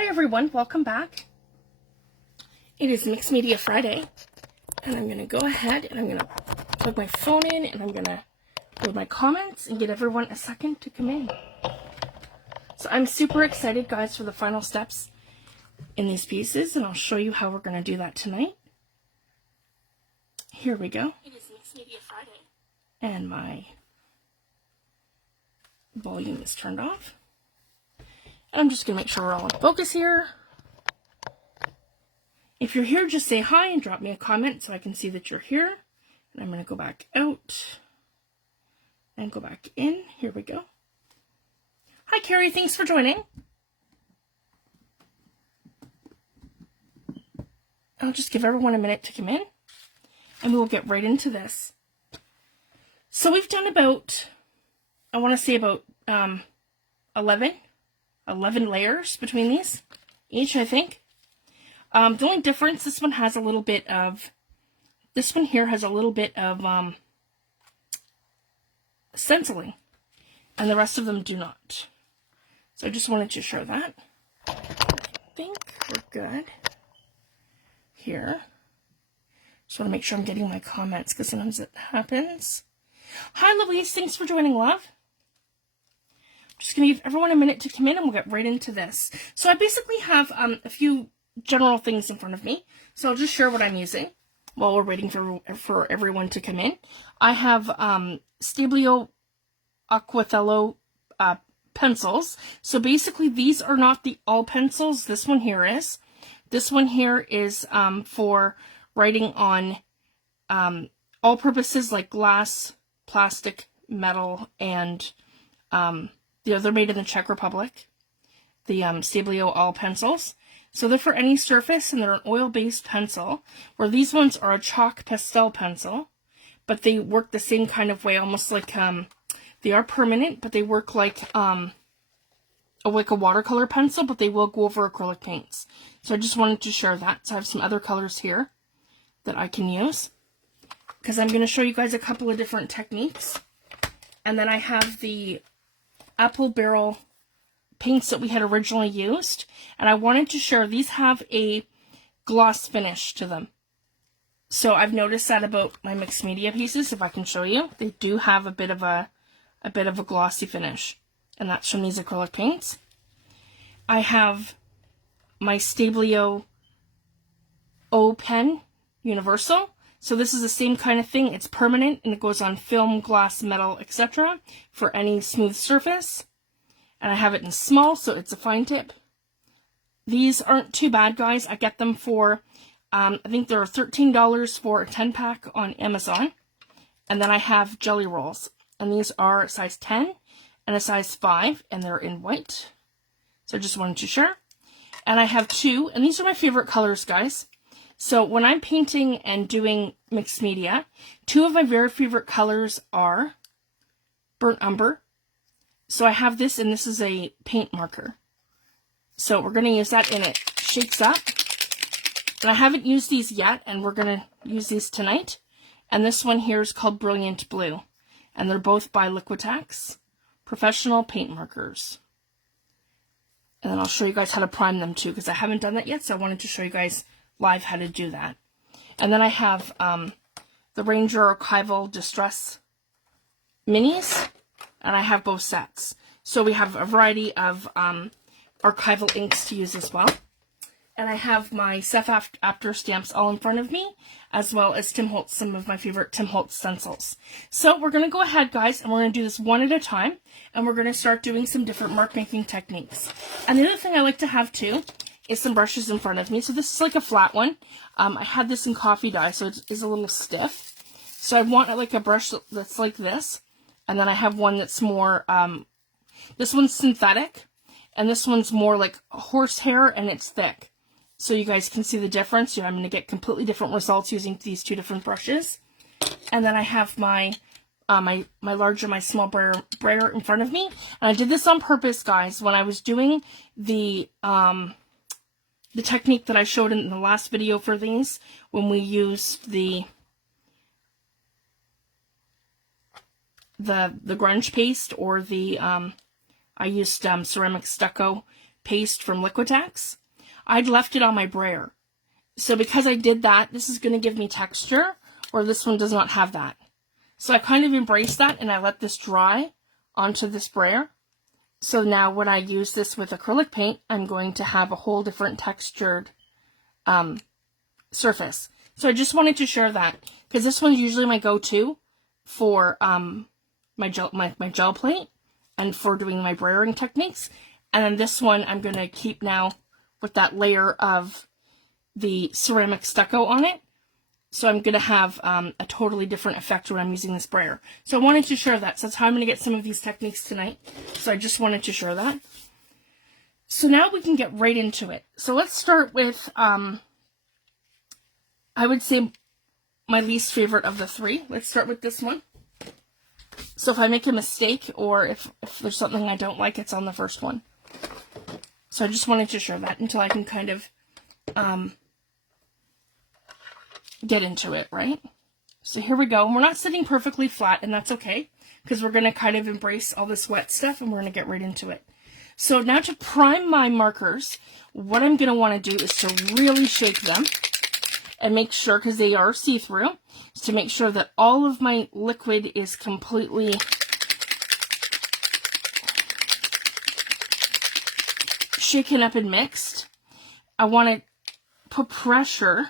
Hi everyone, welcome back. It is Mixed Media Friday, and I'm going to go ahead and I'm going to plug my phone in, and I'm going to load my comments and get everyone a second to come in. So I'm super excited, guys, for the final steps in these pieces, and I'll show you how we're going to do that tonight. Here we go. It is Mixed Media Friday. And my volume is turned off. And I'm just going to make sure we're all in focus here. If you're here, just say hi and drop me a comment so I can see that you're here. And I'm going to go back out and go back in. Here we go. Hi, Carrie. Thanks for joining. I'll just give everyone a minute to come in, and we'll get right into this. So we've done about, I want to say about 11 layers between these, each, I think. The only difference, this one has a little bit of, this one here has a little bit of stenciling, and the rest of them do not. So I just wanted to show that. I think we're good here. Just want to make sure I'm getting my comments, because sometimes it happens. Hi, Louise. Thanks for joining, love. Just going to give everyone a minute to come in, and we'll get right into this. So I basically have a few general things in front of me. So I'll just share what I'm using while we're waiting for everyone to come in. I have Stablio Aquarellable pencils. So basically these are not the all pencils. This one here is. This one here is for writing on all purposes like glass, plastic, metal, and they're made in the Czech Republic, the Stablio all pencils. So they're for any surface, and they're an oil-based pencil, where these ones are a chalk pastel pencil, but they work the same kind of way, almost like, they are permanent, but they work like a watercolor pencil, but they will go over acrylic paints. So I just wanted to share that. So I have some other colors here that I can use, because I'm going to show you guys a couple of different techniques. And then I have the apple barrel paints that we had originally used, and I wanted to share these have a gloss finish to them. So I've noticed that about my mixed media pieces. If I can show you, they do have a bit of a glossy finish, and that's from these acrylic paints. I have my Stablio OHPen Universal. So this is the same kind of thing. It's permanent, and it goes on film, glass, metal, etc. for any smooth surface. And I have it in small, so it's a fine tip. These aren't too bad, guys. I get them for, I think they're $13 for a 10-pack on Amazon. And then I have jelly rolls. And these are a size 10 and a size 5, and they're in white. So I just wanted to share. And I have two, and these are my favorite colors, guys. So when I'm painting and doing mixed media, two of my very favorite colors are burnt umber. So I have this, and this is a paint marker. So we're going to use that, and it shakes up. And I haven't used these yet, and we're going to use these tonight. And this one here is called Brilliant Blue. And they're both by Liquitex professional paint markers. And then I'll show you guys how to prime them too, because I haven't done that yet, so I wanted to show you guys live how to do that. And then I have the Ranger Archival Distress Minis, and I have both sets. So we have a variety of archival inks to use as well. And I have my Seth Apter stamps all in front of me, as well as Tim Holtz, some of my favorite Tim Holtz stencils. So we're going to go ahead, guys, and we're going to do this one at a time, and we're going to start doing some different mark making techniques. And the other thing I like to have too is some brushes in front of me. So this is like a flat one. I had this in coffee dye, so it is a little stiff. So I want like a brush that's like this. And then I have one that's more, this one's synthetic, and this one's more like horsehair, and it's thick. So you guys can see the difference. I'm going to get completely different results using these two different brushes. And then I have my my large and my small brayer in front of me. And I did this on purpose, guys, when I was doing the technique that I showed in the last video for these, when we used the grunge paste, or the I used ceramic stucco paste from Liquitex. I'd left it on my brayer. So because I did that, this is going to give me texture, where this one does not have that. So I kind of embraced that, and I let this dry onto this brayer. So now when I use this with acrylic paint, I'm going to have a whole different textured surface. So I just wanted to share that, because this one's usually my go-to for my gel plate and for doing my brayering techniques. And then this one I'm going to keep now with that layer of the ceramic stucco on it. So I'm going to have a totally different effect when I'm using this brayer. So I wanted to share that. So that's how I'm going to get some of these techniques tonight. So I just wanted to share that. So now we can get right into it. So let's start with, I would say, my least favorite of the three. Let's start with this one. So if I make a mistake, or if there's something I don't like, it's on the first one. So I just wanted to share that until I can kind of get into it, right? So here we go. We're not sitting perfectly flat, and that's okay, because we're going to kind of embrace all this wet stuff, and we're going to get right into it. So now to prime my markers, what I'm going to want to do is to really shake them and make sure, because they are see-through, is to make sure that all of my liquid is completely shaken up and mixed. I want to put pressure.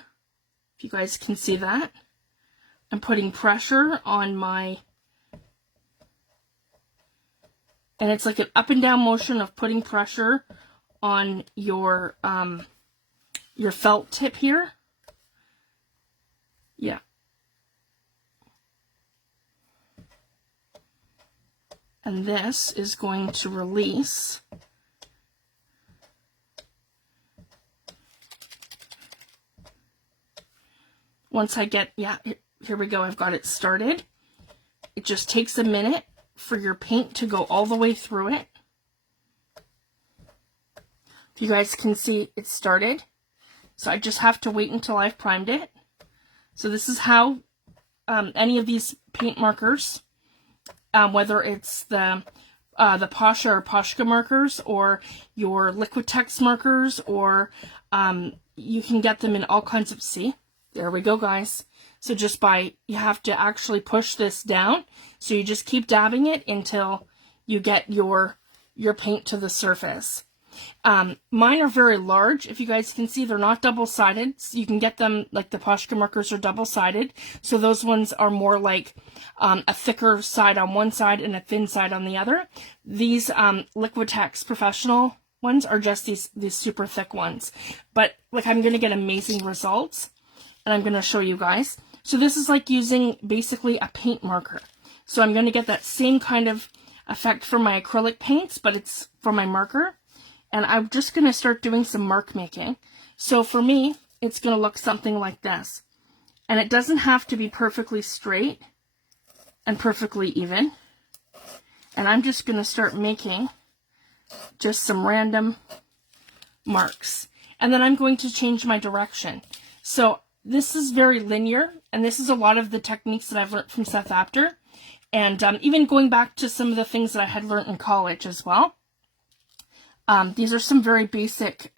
If you guys can see that, I'm putting pressure on my, and it's like an up and down motion of putting pressure on your felt tip here. Yeah. And this is going to release. Once I get, yeah, here we go, I've got it started. It just takes a minute for your paint to go all the way through it. If you guys can see, it started. So I just have to wait until I've primed it. So this is how any of these paint markers, whether it's the Pasha or Pashka markers, or your Liquitex markers, or you can get them in all kinds of, see? There we go, guys. So just you have to actually push this down. So you just keep dabbing it until you get your paint to the surface. Mine are very large. If you guys can see, they're not double-sided. So you can get them, like the Pashka markers are double-sided. So those ones are more like a thicker side on one side and a thin side on the other. These Liquitex professional ones are just these super thick ones. But like, I'm going to get amazing results. And I'm going to show you guys. So this is like using basically a paint marker. So I'm going to get that same kind of effect for my acrylic paints, but it's for my marker. And I'm just going to start doing some mark making. So for me, it's going to look something like this. And it doesn't have to be perfectly straight and perfectly even. And I'm just going to start making just some random marks. And then I'm going to change my direction. So this is very linear, and this is a lot of the techniques that I've learned from Seth Apter, and even going back to some of the things that I had learned in college as well. These are some very basic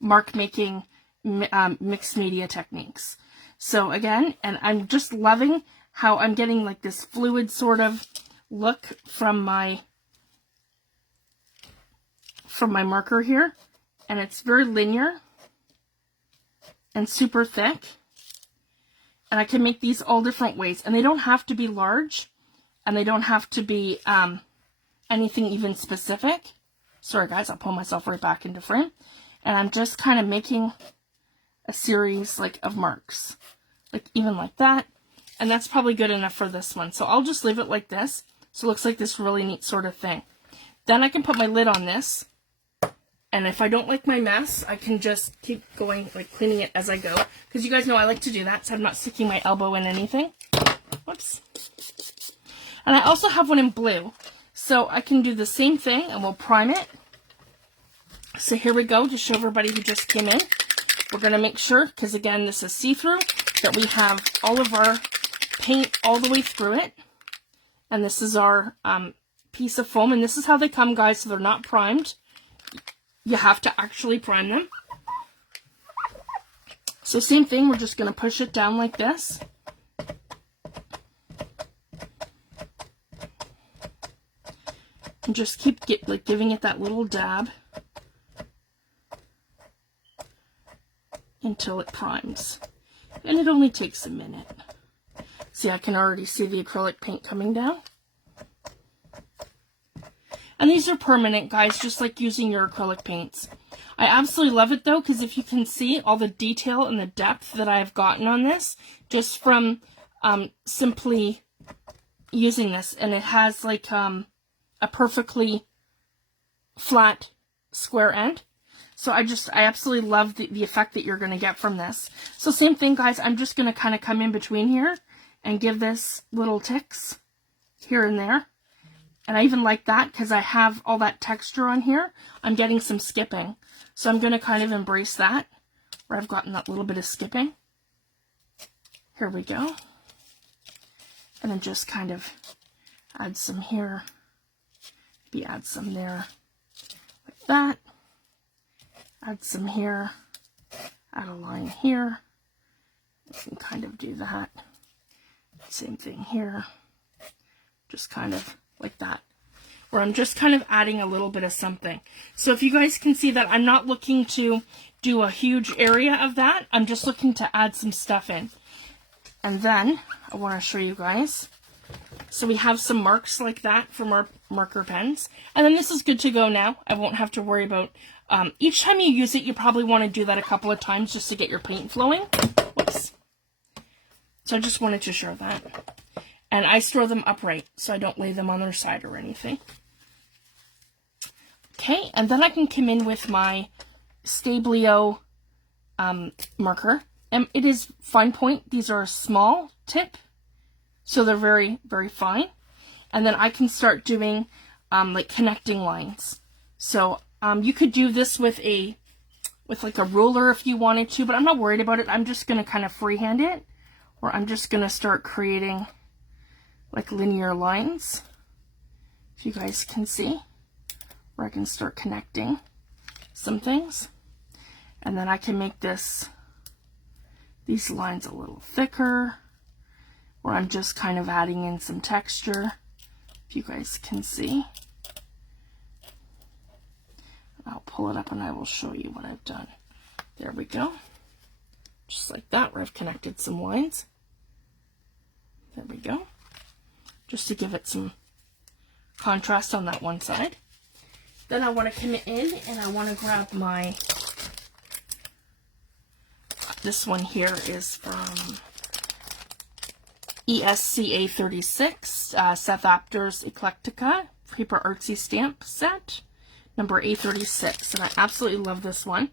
mark-making mixed media techniques. So again, and I'm just loving how I'm getting like this fluid sort of look from my marker here, and it's very linear and super thick, and I can make these all different ways, and they don't have to be large, and they don't have to be anything even specific. Sorry guys, I'll pull myself right back into frame, and I'm just kind of making a series like of marks, like even like that, and that's probably good enough for this one. So I'll just leave it like this, so it looks like this really neat sort of thing. Then I can put my lid on this. And if I don't like my mess, I can just keep going, like cleaning it as I go. Because you guys know I like to do that, so I'm not sticking my elbow in anything. Whoops. And I also have one in blue. So I can do the same thing, and we'll prime it. So here we go, to show everybody who just came in. We're going to make sure, because again, this is see-through, that we have all of our paint all the way through it. And this is our piece of foam. And this is how they come, guys, so they're not primed. you have to actually prime them. So same thing, we're just going to push it down like this. And just keep giving it that little dab until it primes. And it only takes a minute. See, I can already see the acrylic paint coming down. And these are permanent, guys, just like using your acrylic paints. I absolutely love it, though, because if you can see all the detail and the depth that I've gotten on this, just from simply using this. And it has, like, a perfectly flat square end. So I absolutely love the effect that you're going to get from this. So same thing, guys, I'm just going to kind of come in between here and give this little ticks here and there. And I even like that because I have all that texture on here. I'm getting some skipping. So I'm going to kind of embrace that, where I've gotten that little bit of skipping. Here we go. And then just kind of add some here. Maybe add some there, like that. Add some here. Add a line here. You can kind of do that. Same thing here. Just kind of like that, where I'm just kind of adding a little bit of something. So if you guys can see that I'm not looking to do a huge area of that, I'm just looking to add some stuff in. And then I want to show you guys. So we have some marks like that from our marker pens. And then this is good to go now. I won't have to worry about, each time you use it, you probably want to do that a couple of times just to get your paint flowing. Whoops. So I just wanted to show that. And I store them upright, so I don't lay them on their side or anything. Okay, and then I can come in with my Stablio marker. And it is fine point. These are a small tip, so they're very, very fine. And then I can start doing like connecting lines. So you could do this with like a ruler if you wanted to, but I'm not worried about it. I'm just going to kind of freehand it, or I'm just going to start creating like linear lines, if you guys can see, where I can start connecting some things. And then I can make these lines a little thicker, where I'm just kind of adding in some texture, if you guys can see. I'll pull it up and I will show you what I've done. There we go. Just like that, where I've connected some lines. There we go. Just to give it some contrast on that one side. Then I want to come in and I want to grab my, this one here is from ESCA 36, Seth Apter's Eclectica Paper Artsy stamp set, number A36, and I absolutely love this one.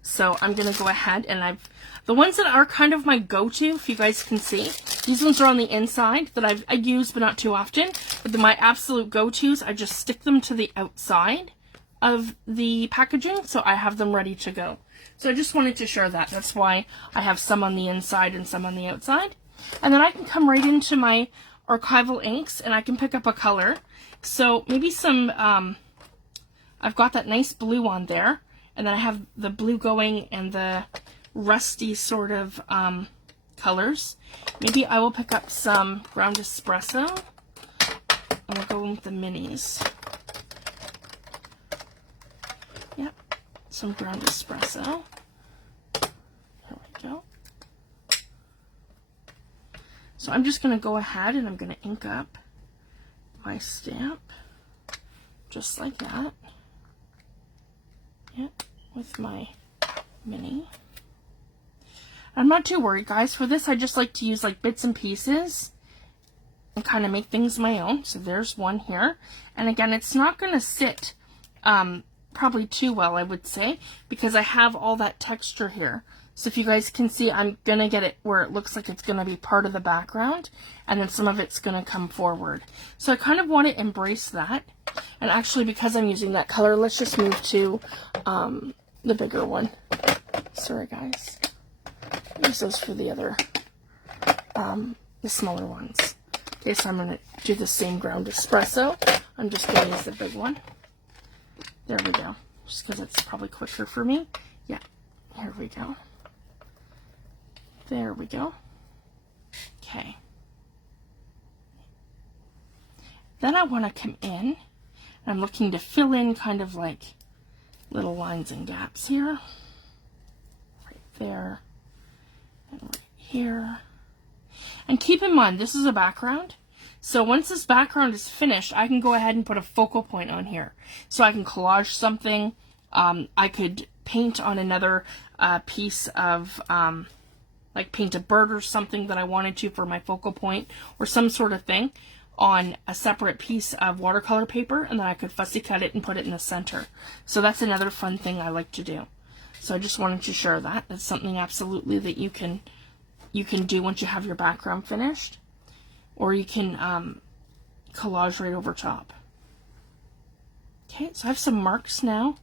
So I'm going to go ahead and the ones that are kind of my go-to, if you guys can see, these ones are on the inside that I use but not too often. But my absolute go-tos, I just stick them to the outside of the packaging, so I have them ready to go. So I just wanted to share that. That's why I have some on the inside and some on the outside. And then I can come right into my archival inks and I can pick up a color. So maybe some, I've got that nice blue on there. And then I have the blue going and the rusty sort of colors. Maybe I will pick up some ground espresso. And we'll go in with the minis. Yep, some ground espresso. There we go. So I'm just going to go ahead and I'm going to ink up my stamp. Just like that. Yep, with my mini. I'm not too worried, guys. For this, I just like to use like bits and pieces and kind of make things my own. So there's one here. And again, it's not going to sit probably too well, I would say, because I have all that texture here. So if you guys can see, I'm going to get it where it looks like it's going to be part of the background, and then some of it's going to come forward. So I kind of want to embrace that. And actually, because I'm using that color, let's just move to the bigger one. Sorry, guys. Use those for the other, the smaller ones. Okay, so I'm going to do the same ground espresso. I'm just going to use the big one. There we go. just because it's probably quicker for me. Yeah, here we go. There we go. Okay. Then I want to come in, and I'm looking to fill in kind of like little lines and gaps here. Right there, and right here. And keep in mind, this is a background. So once this background is finished, I can go ahead and put a focal point on here. So I can collage something. I could paint on another piece of, like paint a bird or something that I wanted to for my focal point, or some sort of thing on a separate piece of watercolor paper, and then I could fussy cut it and put it in the center. So that's another fun thing I like to do. So I just wanted to share that. That's something absolutely that you can do once you have your background finished, or you can collage right over top. Okay, so I have some marks now,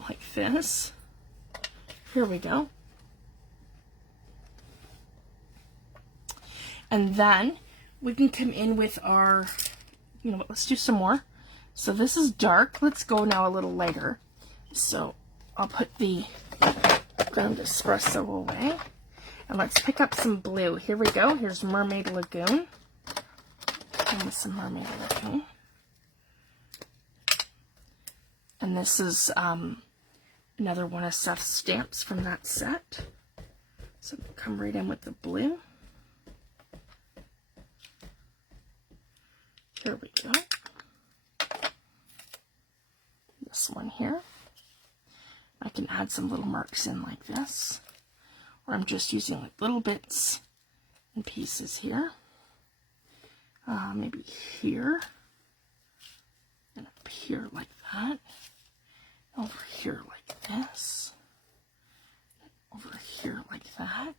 like this. Here we go. And then we can come in with our, you know what, let's do some more. So this is dark. Let's go now a little lighter. So I'll put the ground espresso away. And let's pick up some blue. Here we go. Here's Mermaid Lagoon. And some Mermaid Lagoon. And this is another one of Seth's stamps from that set. So come right in with the blue. Here we go. This one here. I can add some little marks in like this. Or I'm just using like little bits and pieces here. Maybe here. And up here like that. Over here like this. Over here like that.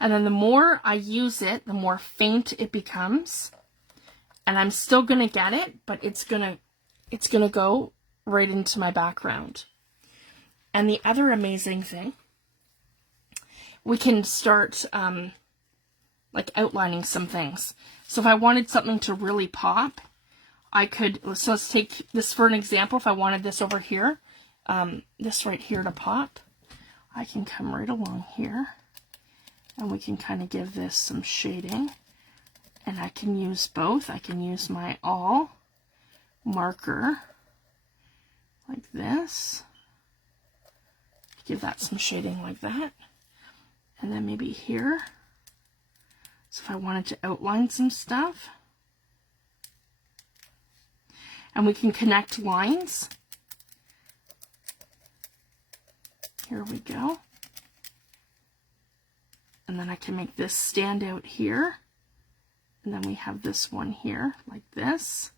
And then the more I use it, the more faint it becomes. And I'm still gonna get it, but it's gonna go right into my background. And the other amazing thing, we can start like outlining some things. So if I wanted something to really pop, I could, so let's take this for an example. If I wanted this over here, this right here to pop, I can come right along here and we can kind of give this some shading. And I can use both. I can use my all marker like this. Give that some shading like that. And then maybe here. So if I wanted to outline some stuff. And we can connect lines. Here we go. And then I can make this stand out here. And then we have this one here, like this.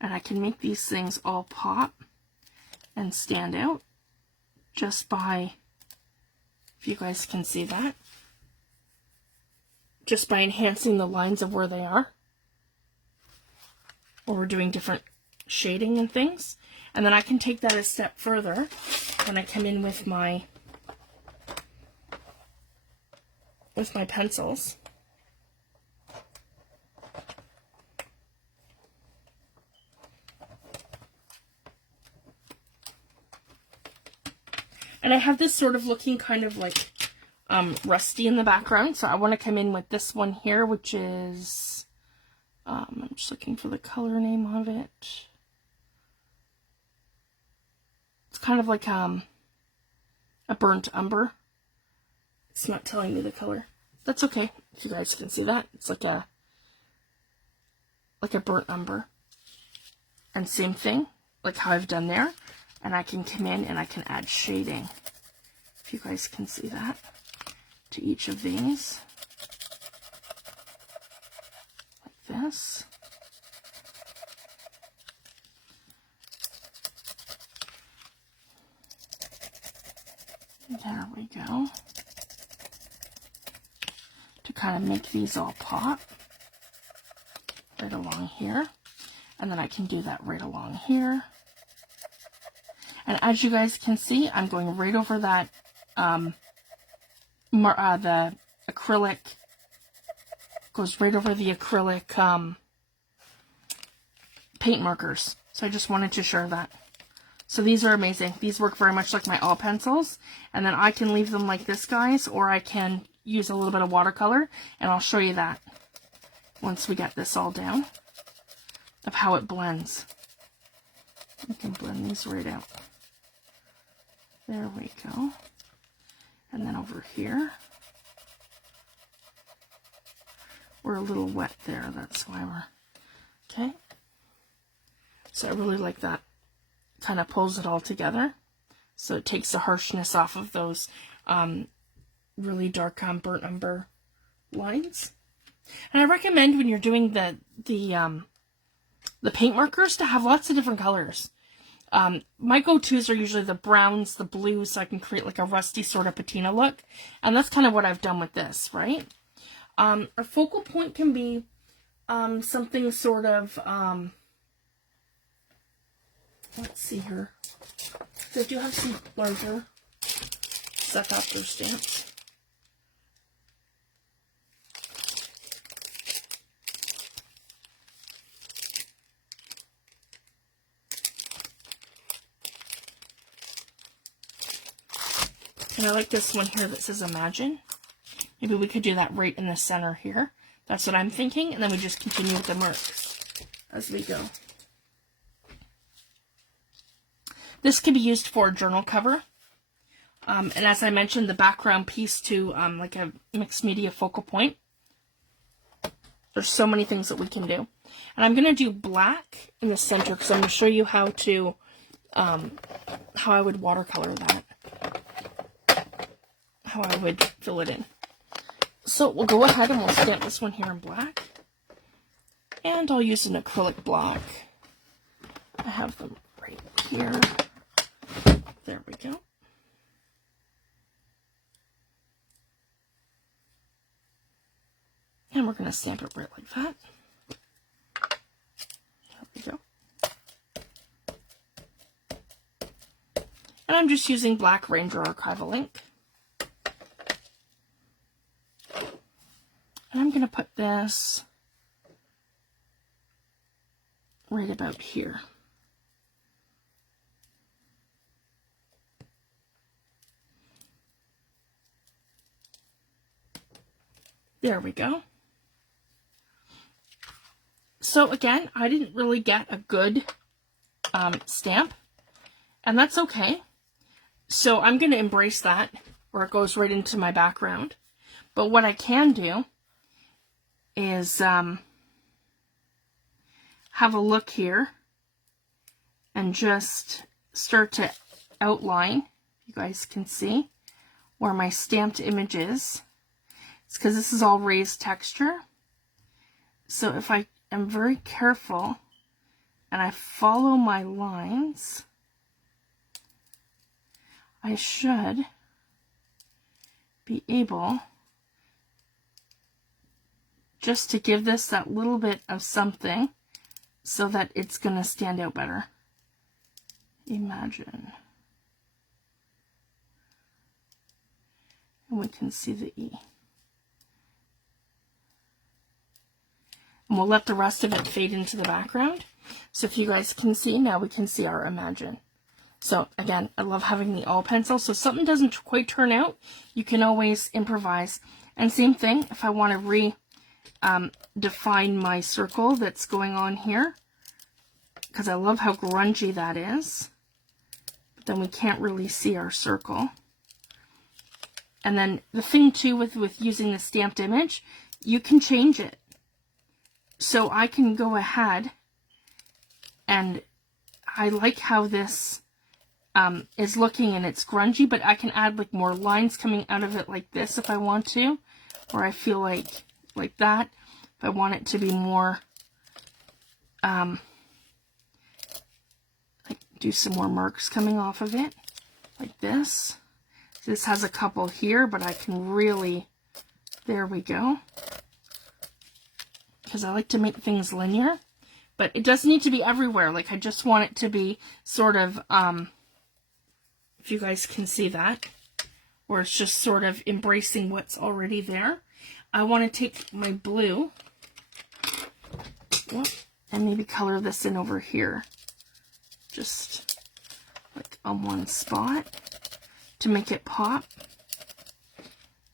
And I can make these things all pop and stand out just by, if you guys can see that, just by enhancing the lines of where they are. Or we're doing different shading and things. And then I can take that a step further when I come in with my pencils. And I have this sort of looking kind of like rusty in the background, so I want to come in with this one here, which is, I'm just looking for the color name of it. It's kind of like a burnt umber. It's not telling me the color. That's okay, if you guys can see that. It's like a burnt umber. And same thing, like how I've done there. And I can come in and I can add shading, if you guys can see that, to each of these. Like this. There we go. To kind of make these all pop right along here. And then I can do that right along here. And as you guys can see, I'm going right over that, the acrylic, goes right over the acrylic paint markers. So I just wanted to share that. So these are amazing. These work very much like my all pencils. And then I can leave them like this, guys, or I can use a little bit of watercolor, and I'll show you that once we get this all down, of how it blends. We can blend these right out. There we go. And then over here, we're a little wet there, that's why we're, okay. So I really like that. Kind of pulls it all together. So it takes the harshness off of those really dark burnt umber lines. And I recommend when you're doing the paint markers to have lots of different colors. My go-tos are usually the browns, the blues, so I can create like a rusty sort of patina look. And that's kind of what I've done with this, right? A focal point can be something sort of, let's see here. So I do have some larger Seth Apter stamps. And I like this one here that says Imagine. Maybe we could do that right in the center here. That's what I'm thinking. And then we just continue with the marks as we go. This can be used for a journal cover. And as I mentioned, the background piece to like a mixed media focal point. There's so many things that we can do. And I'm going to do black in the center because I'm going to show you how to, how I would watercolor that. How I would fill it in. So we'll go ahead and we'll stamp this one here in black. And I'll use an acrylic block. I have them right here. There we go. And we're going to stamp it right like that. There we go. And I'm just using black Ranger Archival ink. And I'm going to put this right about here. There we go. So again, I didn't really get a good stamp, and that's okay. So I'm going to embrace that, where it goes right into my background. But what I can do is have a look here and just start to outline. You guys can see where my stamped image is. It's because this is all raised texture. So if I am very careful and I follow my lines, I should be able just to give this that little bit of something so that it's going to stand out better. Imagine. And we can see the E. And we'll let the rest of it fade into the background. So if you guys can see, now we can see our Imagine. So again, I love having the all pencil. So if something doesn't quite turn out, you can always improvise. And same thing, if I want to define my circle that's going on here, because I love how grungy that is, but then we can't really see our circle. And then the thing too with using the stamped image, you can change it. So I can go ahead, and I like how this is looking, and it's grungy, but I can add like more lines coming out of it like this if I want to, or I feel like that. If I want it to be more, like do some more marks coming off of it, like this. This has a couple here, but I can really, there we go. Because I like to make things linear, but it doesn't need to be everywhere. Like I just want it to be sort of, if you guys can see that, where it's just sort of embracing what's already there. I want to take my blue, and maybe color this in over here, just like on one spot to make it pop.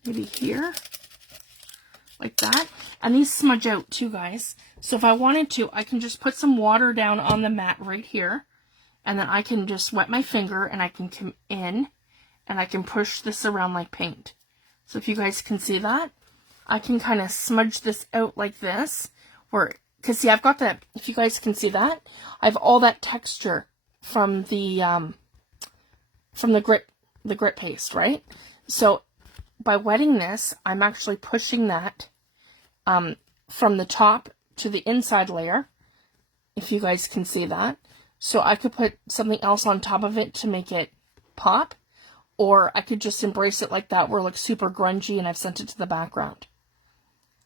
Maybe here, like that. And these smudge out too, guys. So if I wanted to, I can just put some water down on the mat right here, and then I can just wet my finger and I can come in and I can push this around like paint. So if you guys can see that, I can kind of smudge this out like this, where, because see, I've got that, if you guys can see that, I have all that texture from the grit paste, right? So by wetting this, I'm actually pushing that from the top to the inside layer, if you guys can see that. So I could put something else on top of it to make it pop, or I could just embrace it like that where it looks super grungy and I've sent it to the background.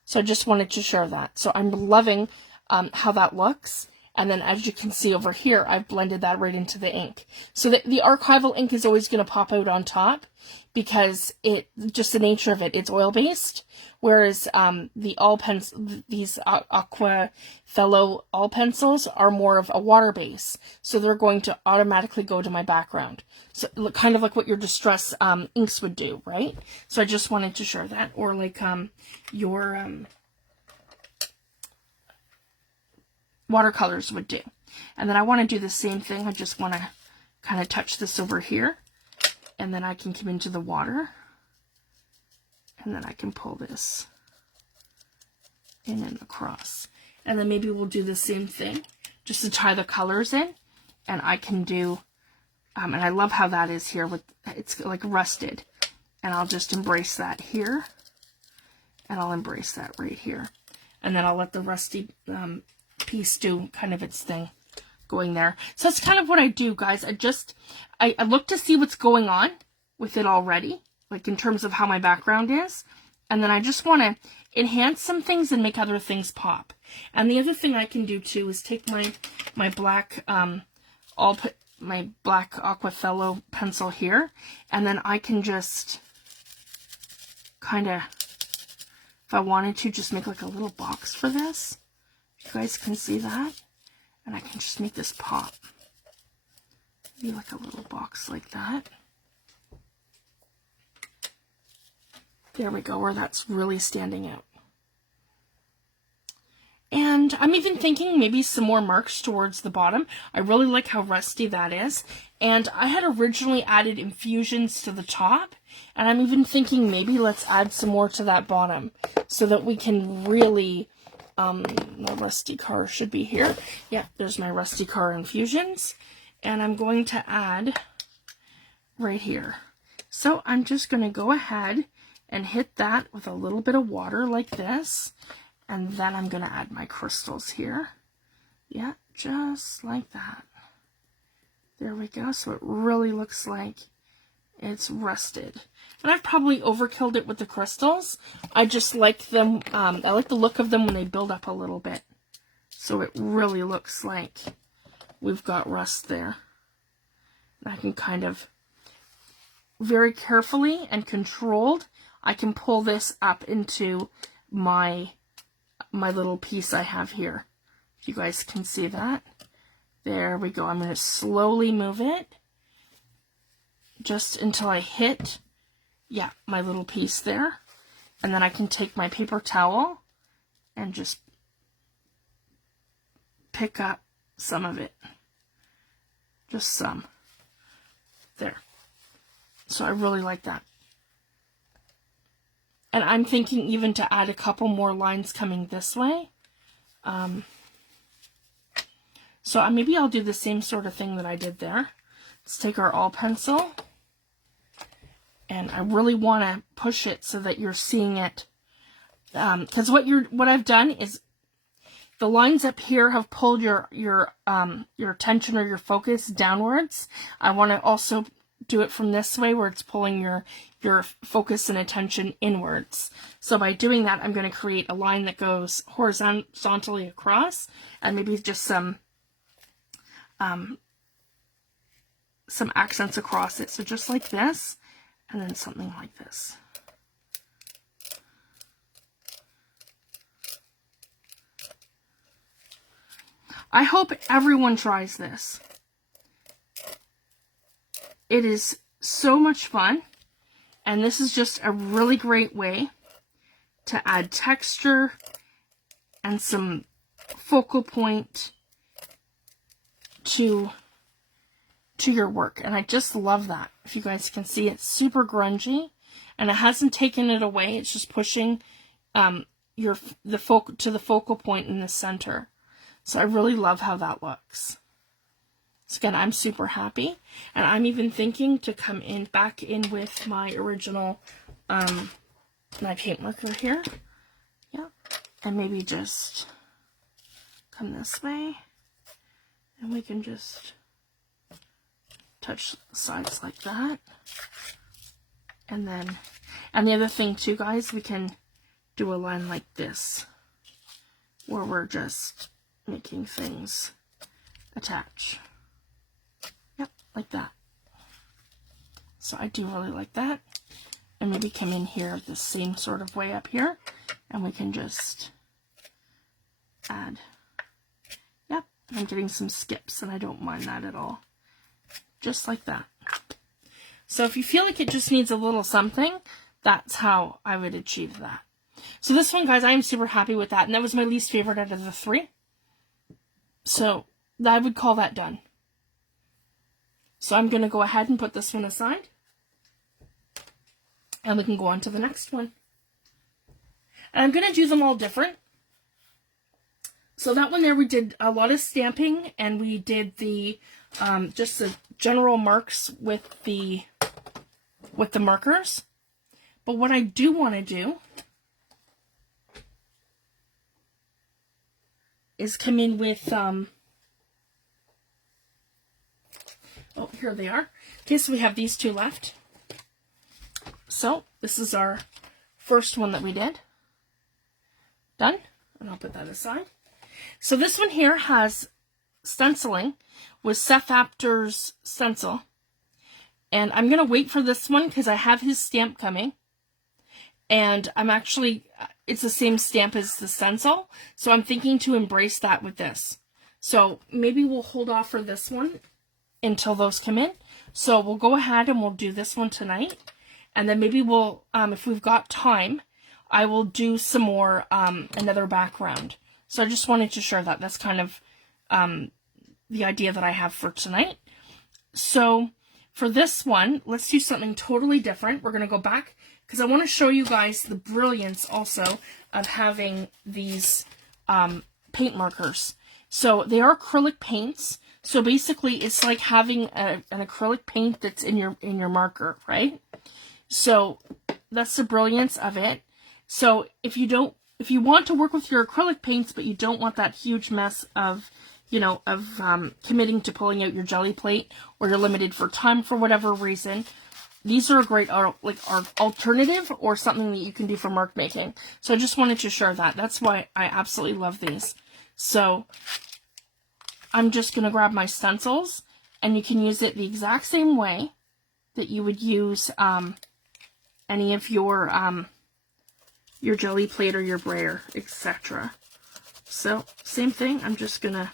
So I just wanted to share that. So I'm loving how that looks. And then as you can see over here, I've blended that right into the ink. So the archival ink is always going to pop out on top because just the nature of it, it's oil-based. Whereas these Aquarellable all pencils are more of a water base. So they're going to automatically go to my background. So kind of like what your distress inks would do, right? So I just wanted to share that. Or like your watercolors would do. And then I want to do the same thing. I just want to kind of touch this over here, and then I can come into the water, and then I can pull this in and across. And then maybe we'll do the same thing just to tie the colors in, and I can do and I love how that is here with it's like rusted, and I'll just embrace that here, and I'll embrace that right here, and then I'll let the rusty piece do kind of its thing going there. So that's kind of what I do, guys. I look to see what's going on with it already, like in terms of how my background is, and then I just want to enhance some things and make other things pop. And the other thing I can do too is take my black my black Aquarellable pencil here, and then I can just kind of, if I wanted to, just make like a little box for this. You guys can see that, and I can just make this pop. Maybe like a little box like that. There we go, where that's really standing out. And I'm even thinking maybe some more marks towards the bottom. I really like how rusty that is. And I had originally added infusions to the top, and I'm even thinking maybe let's add some more to that bottom so that we can really my rusty car should be here. Yeah, there's my rusty car infusions. And I'm going to add right here. So I'm just going to go ahead and hit that with a little bit of water like this. And then I'm going to add my crystals here. Yeah, just like that. There we go. So it really looks like it's rusted. And I've probably overkilled it with the crystals. I just like them, I like the look of them when they build up a little bit. So it really looks like we've got rust there. And I can kind of, very carefully and controlled, I can pull this up into my little piece I have here. If you guys can see that. There we go. I'm going to slowly move it just until I hit, yeah, my little piece there. And then I can take my paper towel and just pick up some of it. Just some. There. So I really like that. And I'm thinking even to add a couple more lines coming this way. So maybe I'll do the same sort of thing that I did there. Let's take our all pencil. And I really want to push it so that you're seeing it. Because what I've done is the lines up here have pulled your attention or your focus downwards. I want to also do it from this way where it's pulling your focus and attention inwards. So by doing that, I'm going to create a line that goes horizontally across, and maybe just some accents across it. So just like this, and then something like this. I hope everyone tries this. It is so much fun, and this is just a really great way to add texture and some focal point to your work. And I just love that. If you guys can see, it's super grungy, and it hasn't taken it away. It's just pushing the focal point in the center. So I really love how that looks. So again, I'm super happy, and I'm even thinking to come back in with my original my paint marker here. Yeah, and maybe just come this way, and we can just touch the sides like that. And then, and the other thing too, guys, we can do a line like this, where we're just making things attach. Yep, like that. So I do really like that. And maybe come in here the same sort of way up here, and we can just add. Yep, I'm getting some skips, and I don't mind that at all. Just like that. So if you feel like it just needs a little something, that's how I would achieve that. So this one, guys, I'm super happy with that, and that was my least favorite out of the 3. So I would call that done. So I'm going to go ahead and put this one aside, and we can go on to the next one. And I'm going to do them all different. So that one there, we did a lot of stamping, and we did the just the general marks with the markers. But what I do want to do is come in with oh, here they are. Okay, so we have these 2 left. So this is our first one that we did. Done. And I'll put that aside. So this one here has stenciling with Seth Apter's stencil. And I'm going to wait for this one because I have his stamp coming. And I'm actually, it's the same stamp as the stencil. So I'm thinking to embrace that with this. So maybe we'll hold off for this one until those come in. So we'll go ahead and we'll do this one tonight. And then maybe we'll, if we've got time, I will do some more, another background. So I just wanted to share that. That's kind of the idea that I have for tonight. So for this one, let's do something totally different. We're going to go back because I want to show you guys the brilliance also of having these paint markers. So they are acrylic paints. So basically it's like having an acrylic paint that's in your marker, right? So that's the brilliance of it. So if you want to work with your acrylic paints, but you don't want that huge mess of, committing to pulling out your jelly plate, or you're limited for time for whatever reason, these are a great alternative or something that you can do for mark making. So I just wanted to share that. That's why I absolutely love these. So I'm just going to grab my stencils, and you can use it the exact same way that you would use any of your jelly plate or your brayer, etc. So same thing, I'm just going to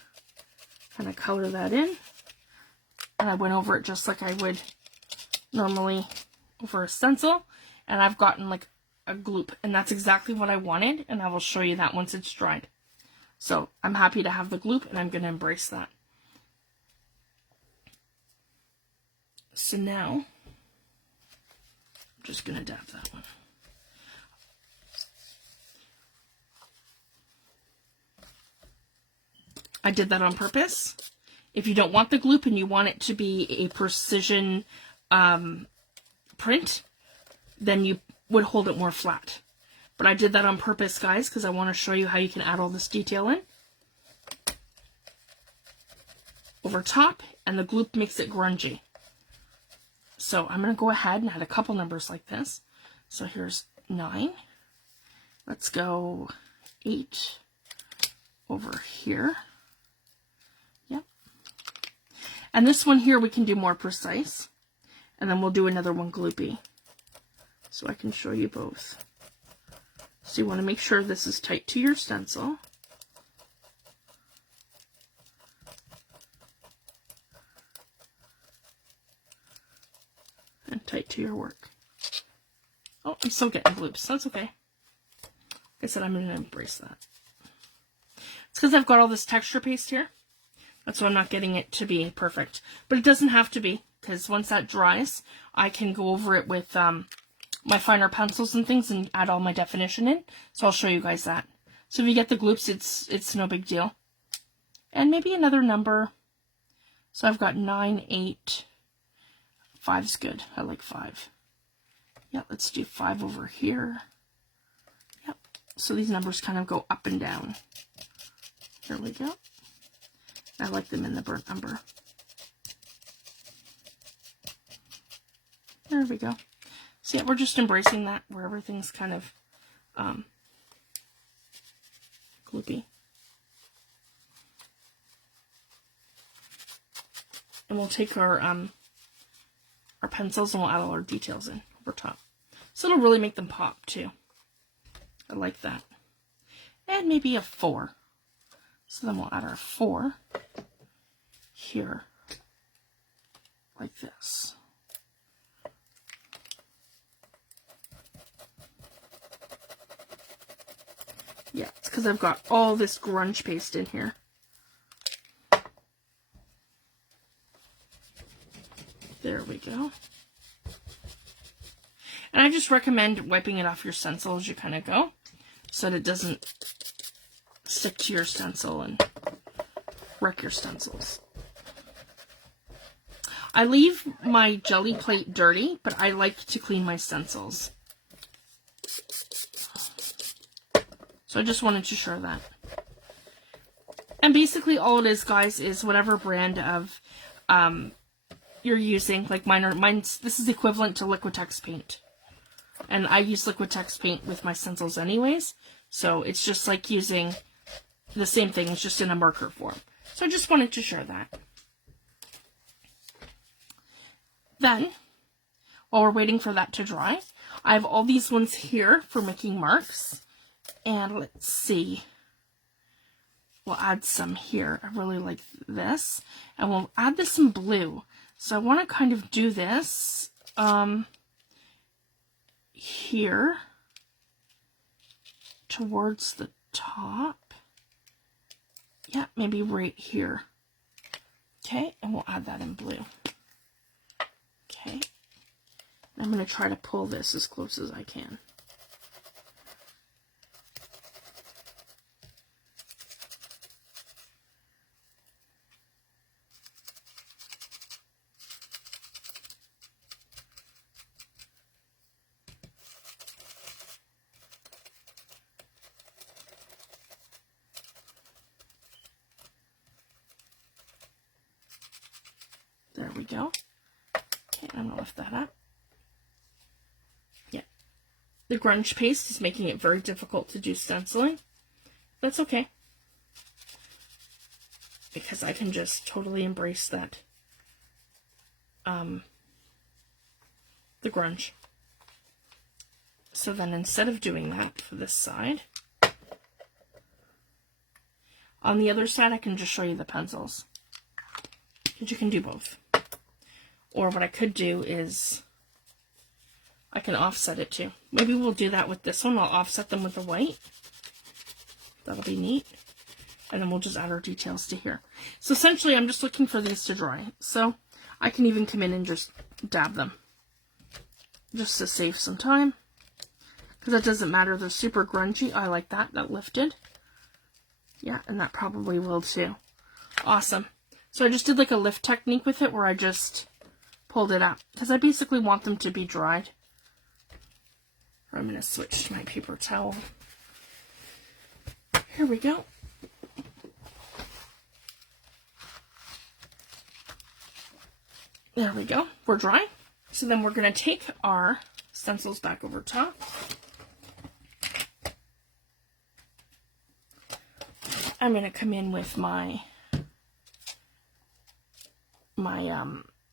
kind of color that in. And I went over it just like I would normally over a stencil. And I've gotten like a gloop, and that's exactly what I wanted, and I will show you that once it's dried. So I'm happy to have the gloop, and I'm going to embrace that. So now, I'm just going to dab that one. I did that on purpose. If you don't want the gloop and you want it to be a precision print, then you would hold it more flat. But I did that on purpose, guys, because I want to show you how you can add all this detail in over top, and the gloop makes it grungy. So I'm going to go ahead and add a couple numbers like this. So here's 9. Let's go 8 over here. Yep. And this one here we can do more precise. And then we'll do another one gloopy. So I can show you both. So you want to make sure this is tight to your stencil. tight to your work. Oh, I'm still getting bloops. That's okay. Like I said, I'm going to embrace that. It's because I've got all this texture paste here. That's why I'm not getting it to be perfect. But it doesn't have to be, because once that dries, I can go over it with my finer pencils and things and add all my definition in. So I'll show you guys that. So if you get the gloops, it's no big deal. And maybe another number. So I've got 9, 8. 5's good. I like 5. Yeah, let's do 5 over here. Yep. So these numbers kind of go up and down. There we go. I like them in the burnt umber. There we go. So yeah, we're just embracing that where everything's kind of gloopy. And we'll take our pencils and we'll add all our details in over top. So it'll really make them pop too. I like that. And maybe a 4. So then we'll add our 4 here, like this. Yeah, it's because I've got all this grunge paste in here. There we go. And I just recommend wiping it off your stencil as you kind of go, so that it doesn't stick to your stencil and wreck your stencils. I leave my jelly plate dirty, but I like to clean my stencils. So I just wanted to share that. And basically all it is, guys, is whatever brand of you're using. Like mine's this is equivalent to Liquitex paint. And I use Liquitex paint with my stencils anyways. So it's just like using the same thing, it's just in a marker form. So I just wanted to share that. Then, while we're waiting for that to dry, I have all these ones here for making marks. And let's see. We'll add some here. I really like this. And we'll add this in blue. So I want to kind of do this here towards the top. Yeah, maybe right here. Okay, and we'll add that in blue. Okay. I'm going to try to pull this as close as I can. There we go. Okay, I'm going to lift that up. Yeah. The grunge paste is making it very difficult to do stenciling. That's okay. Because I can just totally embrace that. The grunge. So then instead of doing that for this side, on the other side I can just show you the pencils. Because you can do both. Or what I could do is I can offset it too. Maybe we'll do that with this one. I'll offset them with the white. That'll be neat. And then we'll just add our details to here. So essentially I'm just looking for these to dry. So I can even come in and just dab them. Just to save some time. Because that doesn't matter. They're super grungy. I like that. That lifted. Yeah, and that probably will too. Awesome. So I just did like a lift technique with it where I just pulled it out. Because I basically want them to be dried. I'm going to switch to my paper towel. Here we go. There we go. We're dry. So then we're going to take our stencils back over top. I'm going to come in with my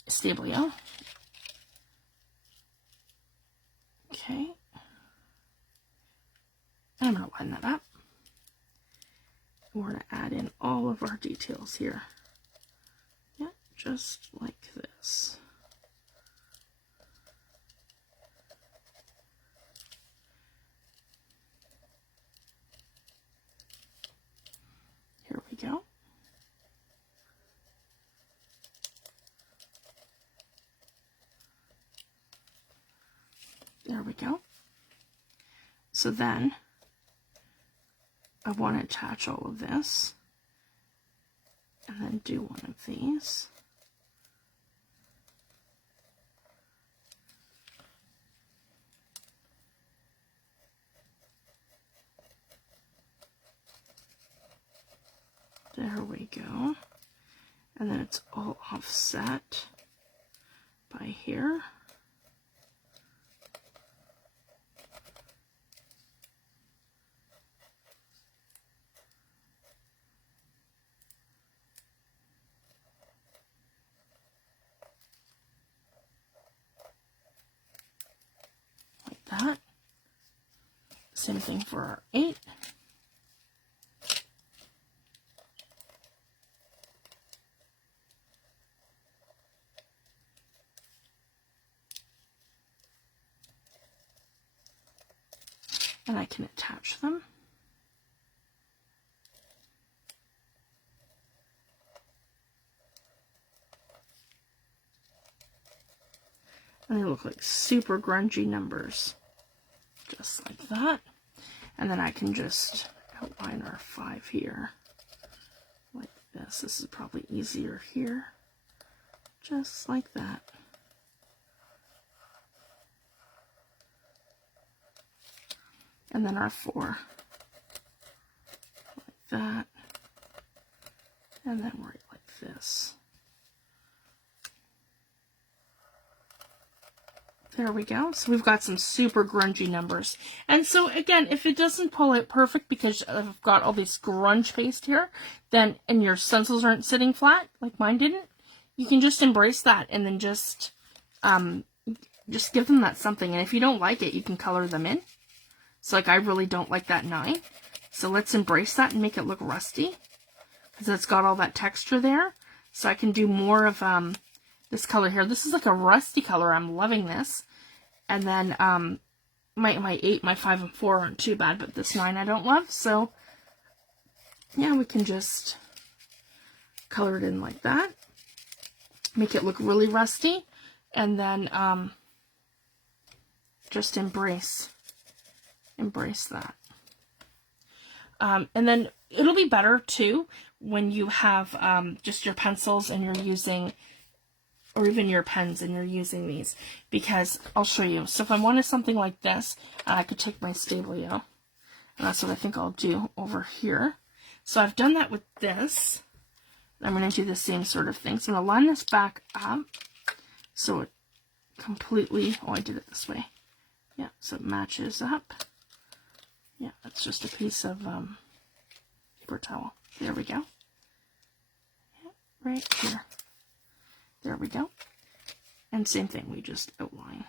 Stablio. Okay. And I'm going to line that up. We're going to add in all of our details here. Yeah, just like this. we go. There we go. So then I want to attach all of this and then do one of these. There we go. And then it's all offset by here. Like that. Same thing for our 8. And I can attach them. And they look like super grungy numbers. Just like that. And then I can just outline our 5 here. Like this. This is probably easier here. Just like that. And then our 4, like that, and then right like this. There we go. So we've got some super grungy numbers. And so again, if it doesn't pull out perfect because I've got all this grunge paste here, then, and your stencils aren't sitting flat, like mine didn't, you can just embrace that and then just give them that something. And if you don't like it, you can color them in. So like I really don't like that 9. So let's embrace that and make it look rusty. Because it's got all that texture there. So I can do more of this color here. This is like a rusty color. I'm loving this. And then my 8, my 5, and 4 aren't too bad. But this 9 I don't love. So yeah, we can just color it in like that. Make it look really rusty. And then just embrace that. And then it'll be better too when you have just your pencils and you're using, or even your pens and you're using these, because I'll show you. So if I wanted something like this, I could take my Stablio, and that's what I think I'll do over here. So I've done that with this. I'm going to do the same sort of thing. So I'm going to line this back up so it completely, oh, I did it this way. Yeah, so it matches up. Yeah, that's just a piece of paper towel. There we go. Yeah, right here. There we go. And same thing, we just outline.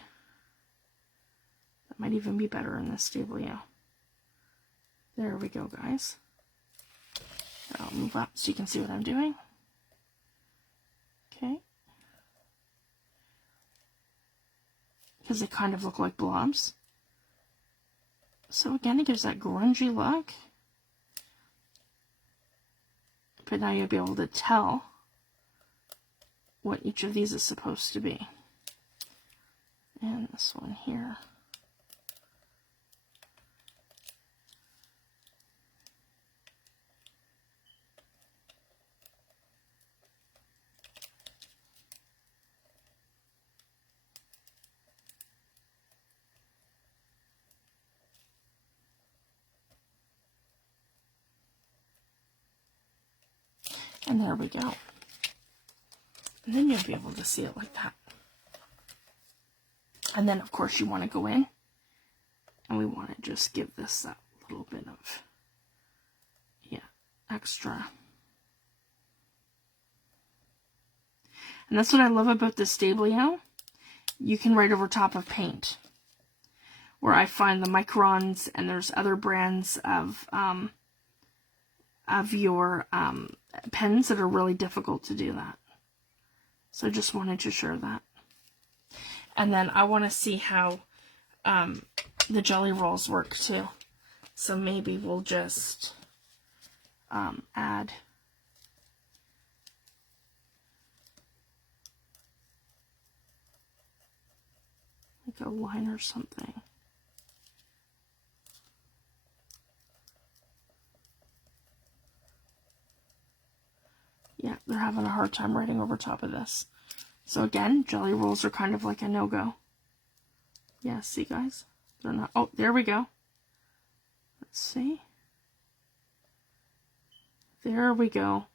That might even be better in this Stablio. There we go, guys. I'll move up so you can see what I'm doing. Okay. Because they kind of look like blobs. So again, it gives that grungy look. But now you'll be able to tell what each of these is supposed to be. And this one here. And there we go. And then you'll be able to see it like that. And then, of course, you want to go in. And we want to just give this that little bit of, yeah, extra. And that's what I love about this Stablio. You can write over top of paint. Where I find the Microns, and there's other brands of your pens that are really difficult to do that. So I just wanted to share that. And then I want to see how the jelly rolls work too. So maybe we'll just add like a line or something. Yeah, they're having a hard time writing over top of this. So again, jelly rolls are kind of like a no-go. Yeah, see guys? They're not, oh, there we go. Let's see. There we go.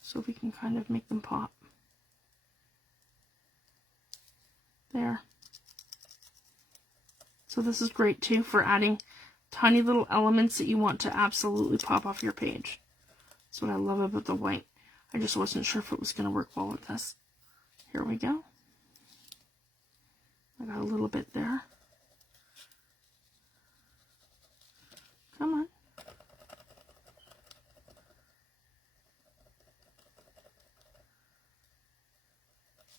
So we can kind of make them pop. There. So this is great too for adding tiny little elements that you want to absolutely pop off your page. That's what I love about the white. I just wasn't sure if it was going to work well with this. Here we go. I got a little bit there. Come on.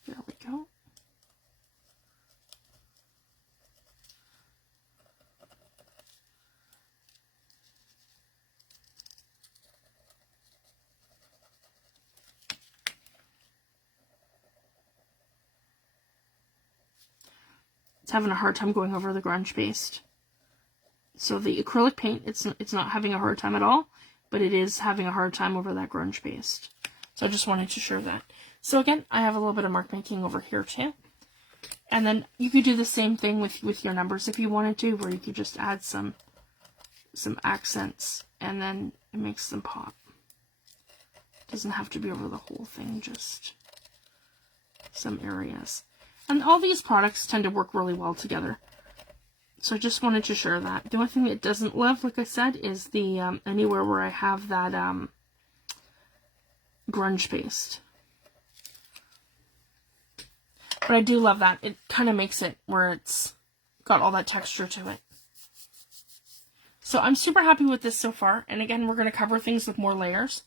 There we go. It's having a hard time going over the grunge paste. So the acrylic paint, it's not having a hard time at all, but it is having a hard time over that grunge paste. So I just wanted to share that. So again, I have a little bit of mark making over here too. And then you could do the same thing with your numbers if you wanted to, where you could just add some accents and then it makes them pop. It doesn't have to be over the whole thing, just some areas. And all these products tend to work really well together. So I just wanted to share that. The only thing it doesn't love, like I said, is the anywhere where I have that grunge paste. But I do love that. It kind of makes it where it's got all that texture to it. So I'm super happy with this so far. And again, we're going to cover things with more layers.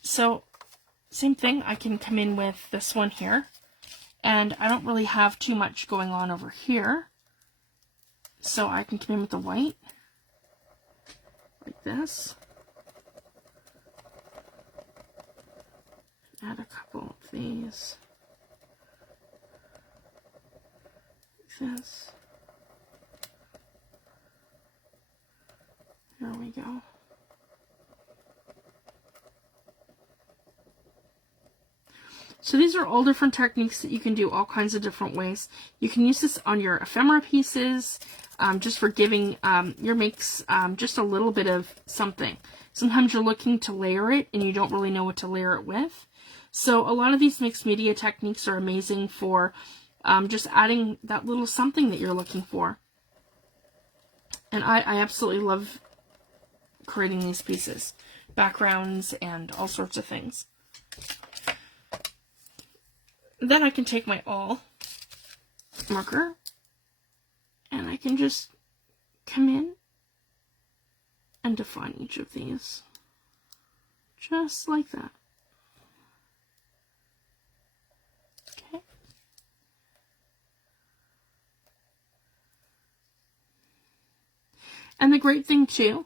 So same thing, I can come in with this one here. And I don't really have too much going on over here. So I can come in with the white. Like this. Add a couple of these. Like this. There we go. So these are all different techniques that you can do all kinds of different ways. You can use this on your ephemera pieces, just for giving your makes just a little bit of something. Sometimes you're looking to layer it and you don't really know what to layer it with. So a lot of these mixed media techniques are amazing for just adding that little something that you're looking for. And I absolutely love creating these pieces, backgrounds and all sorts of things. Then I can take my all marker and I can just come in and define each of these. Just like that. Okay. And the great thing too,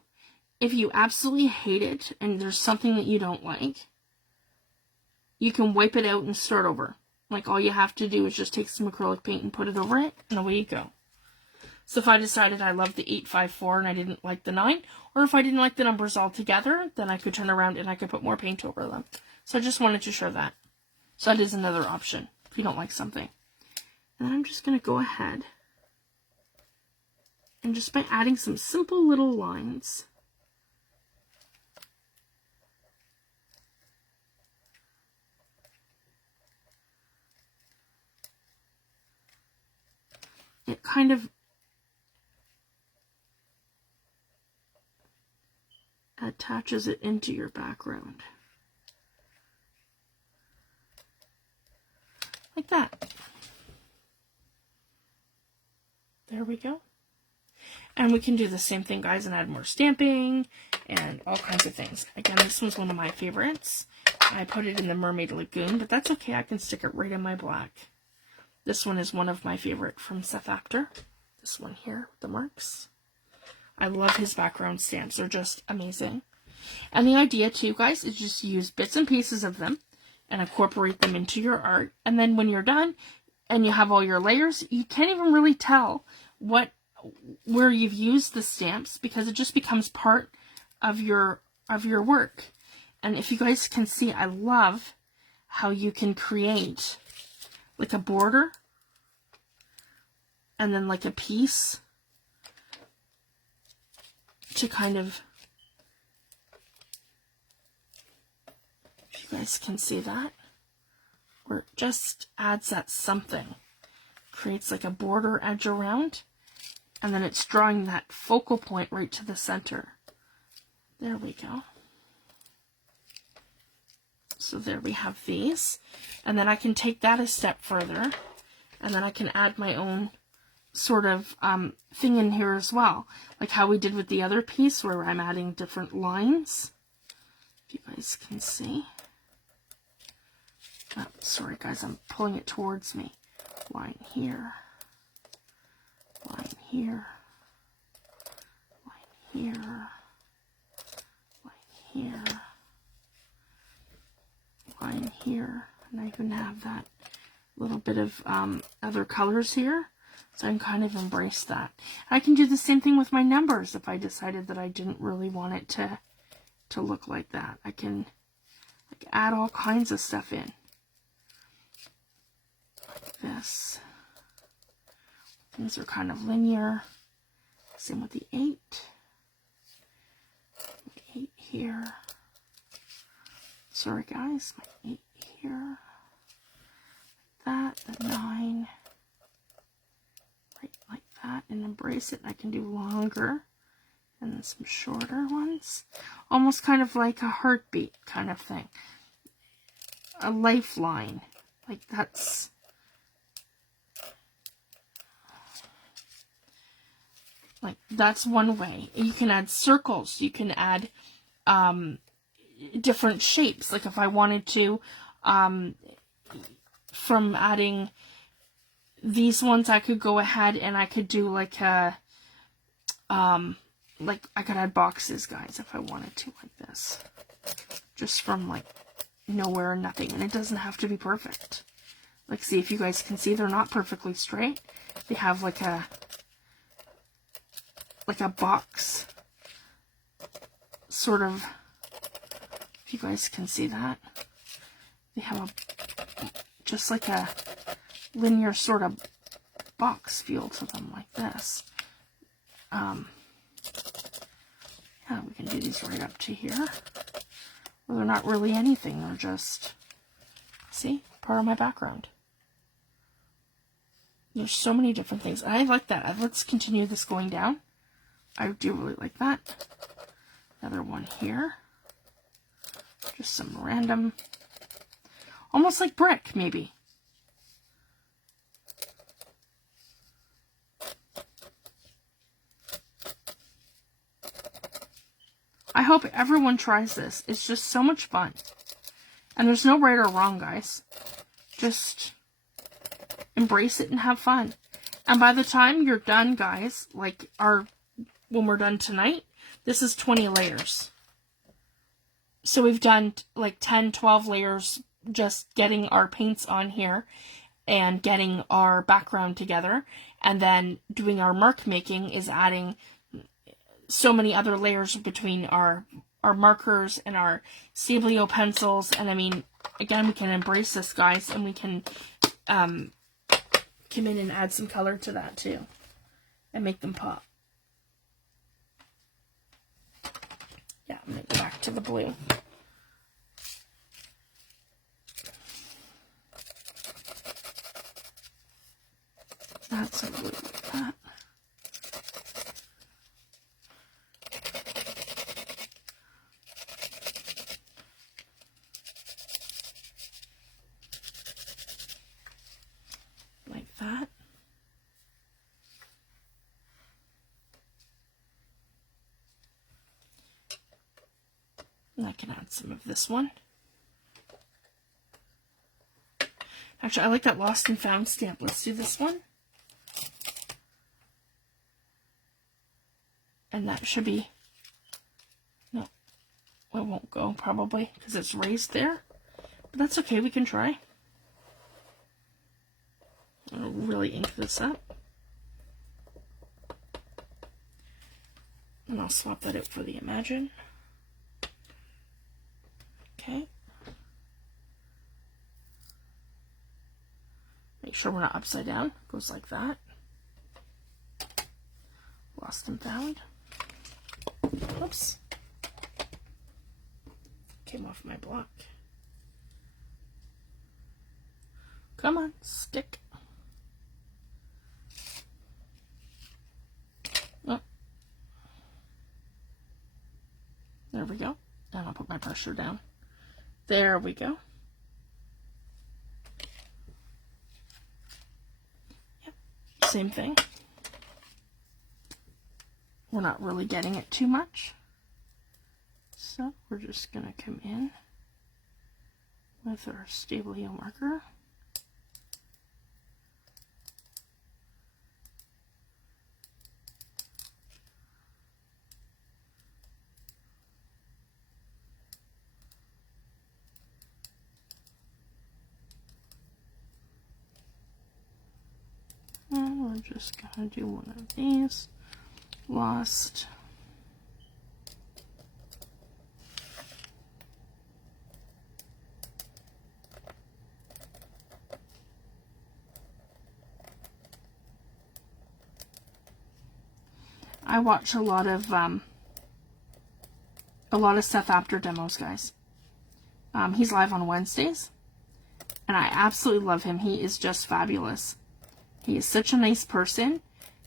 if you absolutely hate it and there's something that you don't like, you can wipe it out and start over. Like all you have to do is just take some acrylic paint and put it over it, and away you go. So if I decided I loved the 854 and I didn't like the 9, or if I didn't like the numbers altogether, then I could turn around and I could put more paint over them. So I just wanted to show that. So that is another option if you don't like something. And I'm just going to go ahead and just by adding some simple little lines, it kind of attaches it into your background. Like that. There we go. And we can do the same thing, guys, and add more stamping and all kinds of things. Again, this one's one of my favorites. I put it in the Mermaid Lagoon, but that's okay. I can stick it right in my black. This one is one of my favorite from Seth Apter. This one here, the marks. I love his background stamps. They're just amazing. And the idea too, guys, is just use bits and pieces of them and incorporate them into your art. And then when you're done, and you have all your layers, you can't even really tell where you've used the stamps, because it just becomes part of your work. And if you guys can see, I love how you can create like a border and then like a piece to kind of, if you guys can see that, where it just adds that something, creates like a border edge around, and then it's drawing that focal point right to the center. There we go. So there we have these, and then I can take that a step further, and then I can add my own sort of thing in here as well, like how we did with the other piece where I'm adding different lines. If you guys can see. Oh, sorry guys, I'm pulling it towards me. Line here, line here, line here, line here, line here, and I even have that little bit of other colors here. So I can kind of embrace that. I can do the same thing with my numbers if I decided that I didn't really want it to look like that. I can like add all kinds of stuff in. Like this. Things are kind of linear. Same with the 8. My 8 here. Sorry guys, my 8 here. Like that, the 9. Like that, and embrace it. I can do longer and then some shorter ones, almost kind of like a heartbeat kind of thing, a lifeline. Like that's one way. You can add circles, you can add different shapes. Like if I wanted to, from adding these ones, I could go ahead and I could do like a, like I could add boxes, guys, if I wanted to, like this. Just from like nowhere and nothing. And it doesn't have to be perfect. Like, see, if you guys can see, they're not perfectly straight. They have like a box sort of, if you guys can see that. They have just like a linear sort of box feel to them, like this. Yeah, we can do these right up to here. Well, they're not really anything, they're just, see, part of my background. There's so many different things. I like that. Let's continue this going down. I do really like that. Another one here. Just some random, almost like brick, maybe. I hope everyone tries this. It's just so much fun. And there's no right or wrong, guys. Just embrace it and have fun. And by the time you're done, guys, like when we're done tonight, this is 20 layers. So we've done like 10, 12 layers just getting our paints on here and getting our background together. And then doing our mark making is adding so many other layers between our markers and our Stablio pencils. And I mean, again, we can embrace this, guys, and we can come in and add some color to that too and make them pop. Yeah, I'm going to go back to the blue. That's a blue like that. Like that. And I can add some of this one. Actually, I like that Lost and Found stamp. Let's do this one. And that should be, no, it won't go probably because it's raised there. But that's okay, we can try. I'll really ink this up. And I'll swap that out for the Imagine. Okay. Make sure we're not upside down. Goes like that. Lost and found. Oops. Came off my block. Come on, stick. Oh. There we go. And I'll put my pressure down. There we go. Yep. Same thing. We're not really getting it too much. So we're just going to come in with our Stablio marker. And we're just going to do one of these. Lost. I watch a lot of Seth Apter demos, guys. He's live on Wednesdays, and I absolutely love him. He is just fabulous. He is such a nice person,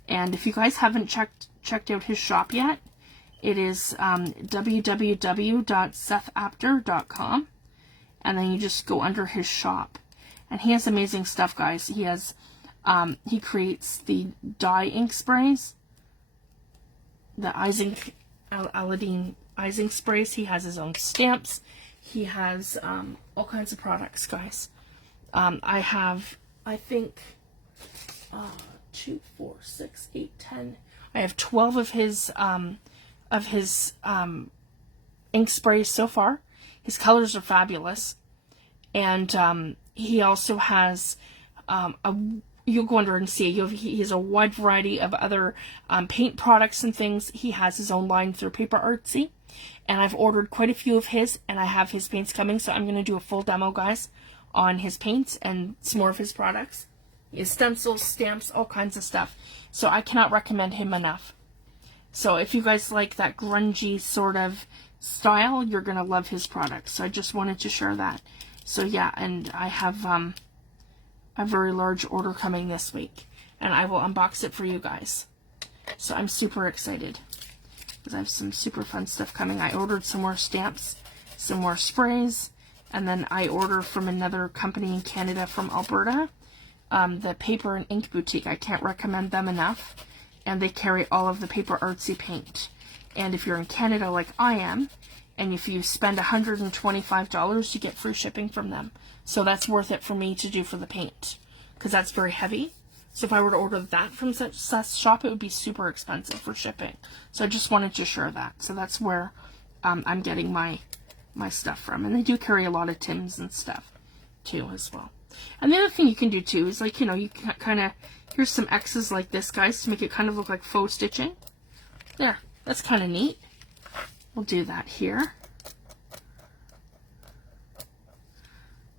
and if you guys haven't checked out his shop yet, it is www.sethapter.com, and then you just go under his shop, and he has amazing stuff, guys. He has he creates the dye ink sprays, the Aladdin Ising sprays. He has his own stamps. He has all kinds of products, guys. I have, I think, 2, 4, 6, 8, 10. I have 12 of his ink sprays so far. His colors are fabulous, and he also has you'll go under and see he has a wide variety of other paint products and things. He has his own line through Paper Artsy, and I've ordered quite a few of his, and I have his paints coming, so I'm going to do a full demo, guys, on his paints and some more of his products. His stencils, stamps, all kinds of stuff. So I cannot recommend him enough. So if you guys like that grungy sort of style, you're going to love his products. So I just wanted to share that. So yeah, and I have a very large order coming this week, and I will unbox it for you guys. So I'm super excited because I have some super fun stuff coming. I ordered some more stamps, some more sprays, and then I ordered from another company in Canada from Alberta, the Paper and Ink Boutique. I can't recommend them enough, and they carry all of the Paper Artsy paint. And if you're in Canada like I am, and if you spend $125, you get free shipping from them. So that's worth it for me to do for the paint, because that's very heavy. So if I were to order that from Seth's shop, it would be super expensive for shipping. So I just wanted to share that. So that's where I'm getting my stuff from. And they do carry a lot of Tims and stuff too as well. And the other thing you can do too is, like, you know, you can kind of, here's some X's like this, guys, to make it kind of look like faux stitching. There, that's kind of neat. We'll do that here.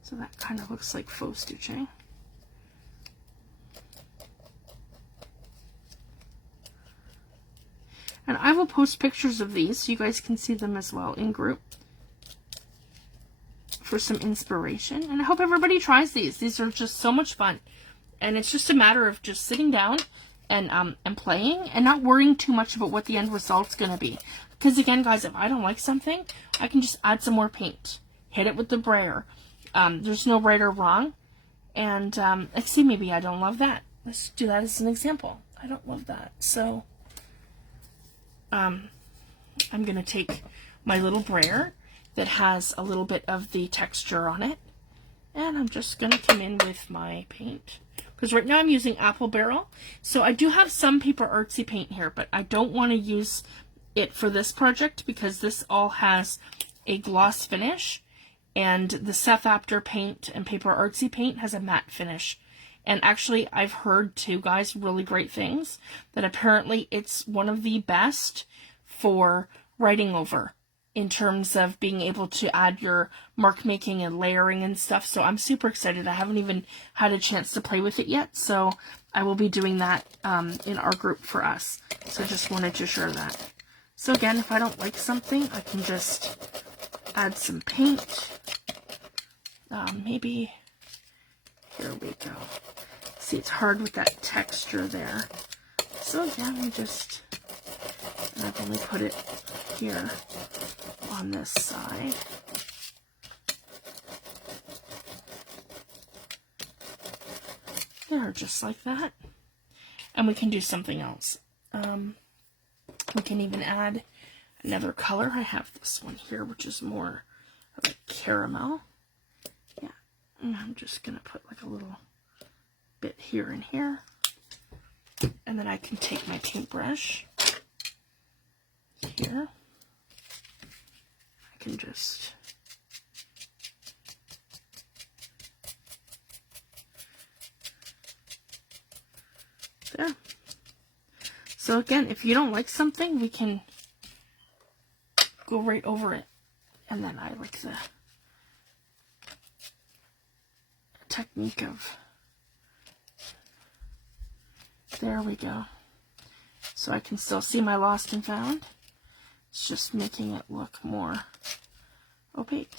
So that kind of looks like faux stitching. And I will post pictures of these so you guys can see them as well in group for some inspiration. And I hope everybody tries these. These are just so much fun. And it's just a matter of just sitting down and playing and not worrying too much about what the end result's going to be. Because again, guys, if I don't like something, I can just add some more paint. Hit it with the brayer. There's no right or wrong. And let's see, maybe I don't love that. Let's do that as an example. I don't love that. So I'm going to take my little brayer that has a little bit of the texture on it, and I'm just going to come in with my paint. Because right now I'm using Apple Barrel. So I do have some Paper Artsy paint here, but I don't want to use it for this project because this all has a gloss finish. And the Seth Apter paint and Paper Artsy paint has a matte finish. And actually, I've heard too, guys, really great things, that apparently it's one of the best for writing over in terms of being able to add your mark making and layering and stuff. So I'm super excited. I haven't even had a chance to play with it yet, so I will be doing that in our group for us. So just wanted to share that. So again, if I don't like something, I can just add some paint. Maybe, here we go. See, it's hard with that texture there. So again, I've only put it here on this side. There, just like that. And we can do something else. We can even add another color. I have this one here, which is more of a caramel. Yeah, and I'm just going to put like a little bit here and here. And then I can take my paintbrush here. I can just there. So again, if you don't like something, we can go right over it. And then I like the technique of, there we go. So I can still see my lost and found. It's just making it look more opaque.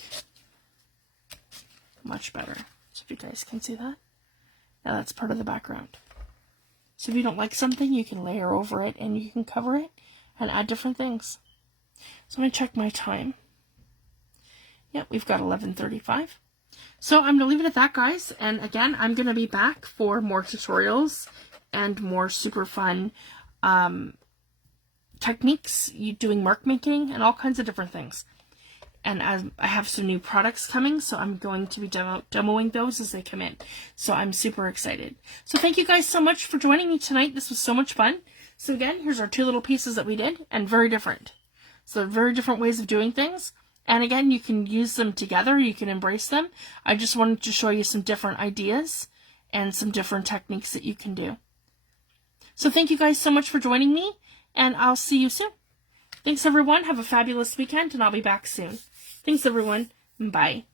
Much better. So if you guys can see that. Now that's part of the background. So if you don't like something, you can layer over it and you can cover it and add different things. So I'm going to check my time. Yep, we've got 11:35. So I'm going to leave it at that, guys. And again, I'm going to be back for more tutorials and more super fun techniques, doing mark making and all kinds of different things. And I have some new products coming, so I'm going to be demoing those as they come in. So I'm super excited. So thank you guys so much for joining me tonight. This was so much fun. So again, here's our two little pieces that we did, and very different. So very different ways of doing things. And again, you can use them together. You can embrace them. I just wanted to show you some different ideas and some different techniques that you can do. So thank you guys so much for joining me, and I'll see you soon. Thanks, everyone. Have a fabulous weekend, and I'll be back soon. Thanks, everyone. Bye.